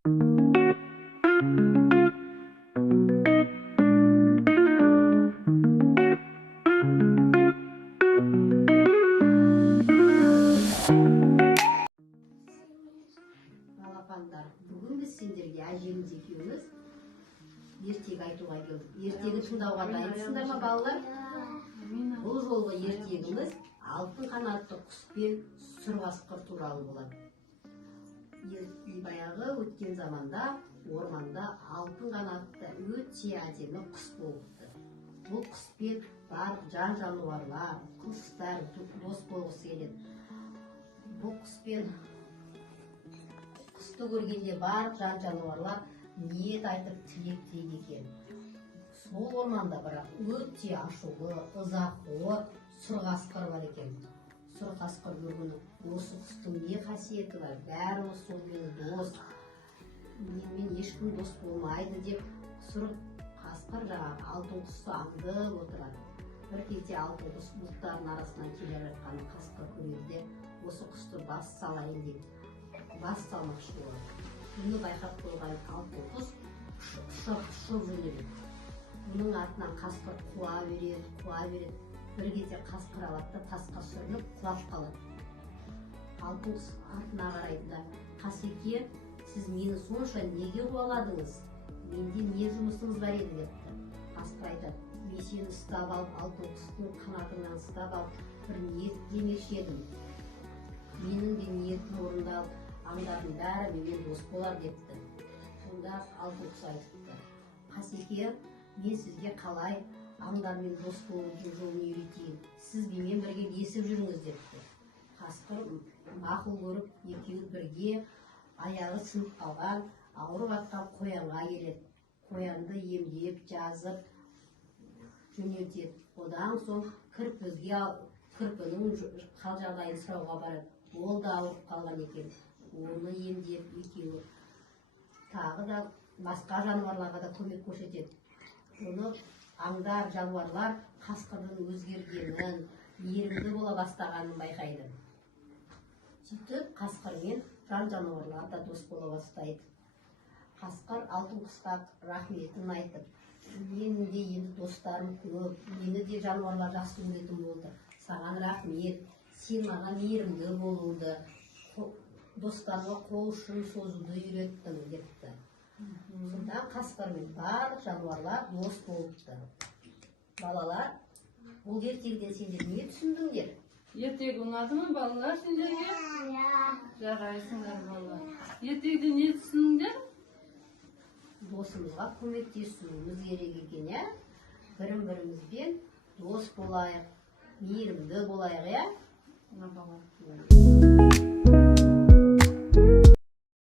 Балапандар, бүгін біз сендерге әжеміз екеуміз ертегі айтуға келдік. Ертегі тыңдауға дайынсыңдар ма балалар? Бұл жолғы ертегіміз алтын қанатты құс пен сұр қасқыр туралы болады. Баяғы өткен заманда орманда алтын қанатты өте әдемі құс болыпты. Бұл құспен барлық жан жануарлар, құстар дос болғысы келеді. Бұл құсты көргенде барлық жан жануарлар ниет айтып тілек тілейді екен. Сол орманда бірақ өте ашулы, ызақор сұр қасқыр бар екен. Сұр қасқыр көргені, осы құстың не қасиеті бар, бәріміз сонымен дос, менімен ешкім дос болмайды деп сұр қасқыр жаңағы алтын құсты аңдып отырады. Бір кезде алтын құс бұлттардың арасынан келе жатқан қасқыр көреді де осы құсты бас салайын деп бас салмақшы болады. Бұны байқап қойған алтын құс ұшып жөнеледі. Бұның артынан қасқыр қуа береді. Бір кезде қасқыр алады да тасқа сүрініп құлап қалады. Алтын құс артына қарайды да: "Қасеке, сіз мені сонша неге қуаладыңыз? Менде не жұмысыңыз бар еді?" депті. Қасқыр айтады: "Мен сені ұстап алып, алтын құстың қанатынан ұстап алып, бір ниет демекші едім. Менің де ниетім орындалып, аңдардың бәрі менімен дос болар" депті. Сонда алтын құс айтыпты: "Қасеке, мен сізге қалай аңдармен дос болудың жолын үйретейін. Сіз менімен бірге десіп жүріңіз" депті. Қасқыр мақұл көріп, екеуі бірге аяғы сынып қалған ауырып жатқан қоянға келеді. Қоянды емдеп, жазып жөнелтеді. Одан соң кірпінің хал жағдайын сұрауға барады. Ол да ауырып қалған екен. Оны емдеп, екеуі тағы да басқа жануарларға да көмек көрсетеді. Оны аңдар, жануарлар қасқырдың өзгергенін, мейірімді бола бастағанын байқайды. Сөйтіп қасқырмен жан жануарлар да дос бола бастайды. Қасқыр алтын құсқа рахметін айтып: "Менің де енді достарым көп, мені де жануарлар жақсы көретін болды. Саған рахмет, сен маған мейірімді болуды, достарыма қол ұшын созуды үйреттің" депті. Сонда қасқыр мен барлық жануарлар дос болыпты. Балалар, бұл ертегіден сендер не түсіндіңдер? Ертегі ұнады ма балалар сендерге? Жарайсыңдар балалар. Ертегіден не түсіндіңдер? Досымызға көмектесуіміз керек екен, ә? Бірін-бірімізбен дос болайық, мейірімді болайық, ә?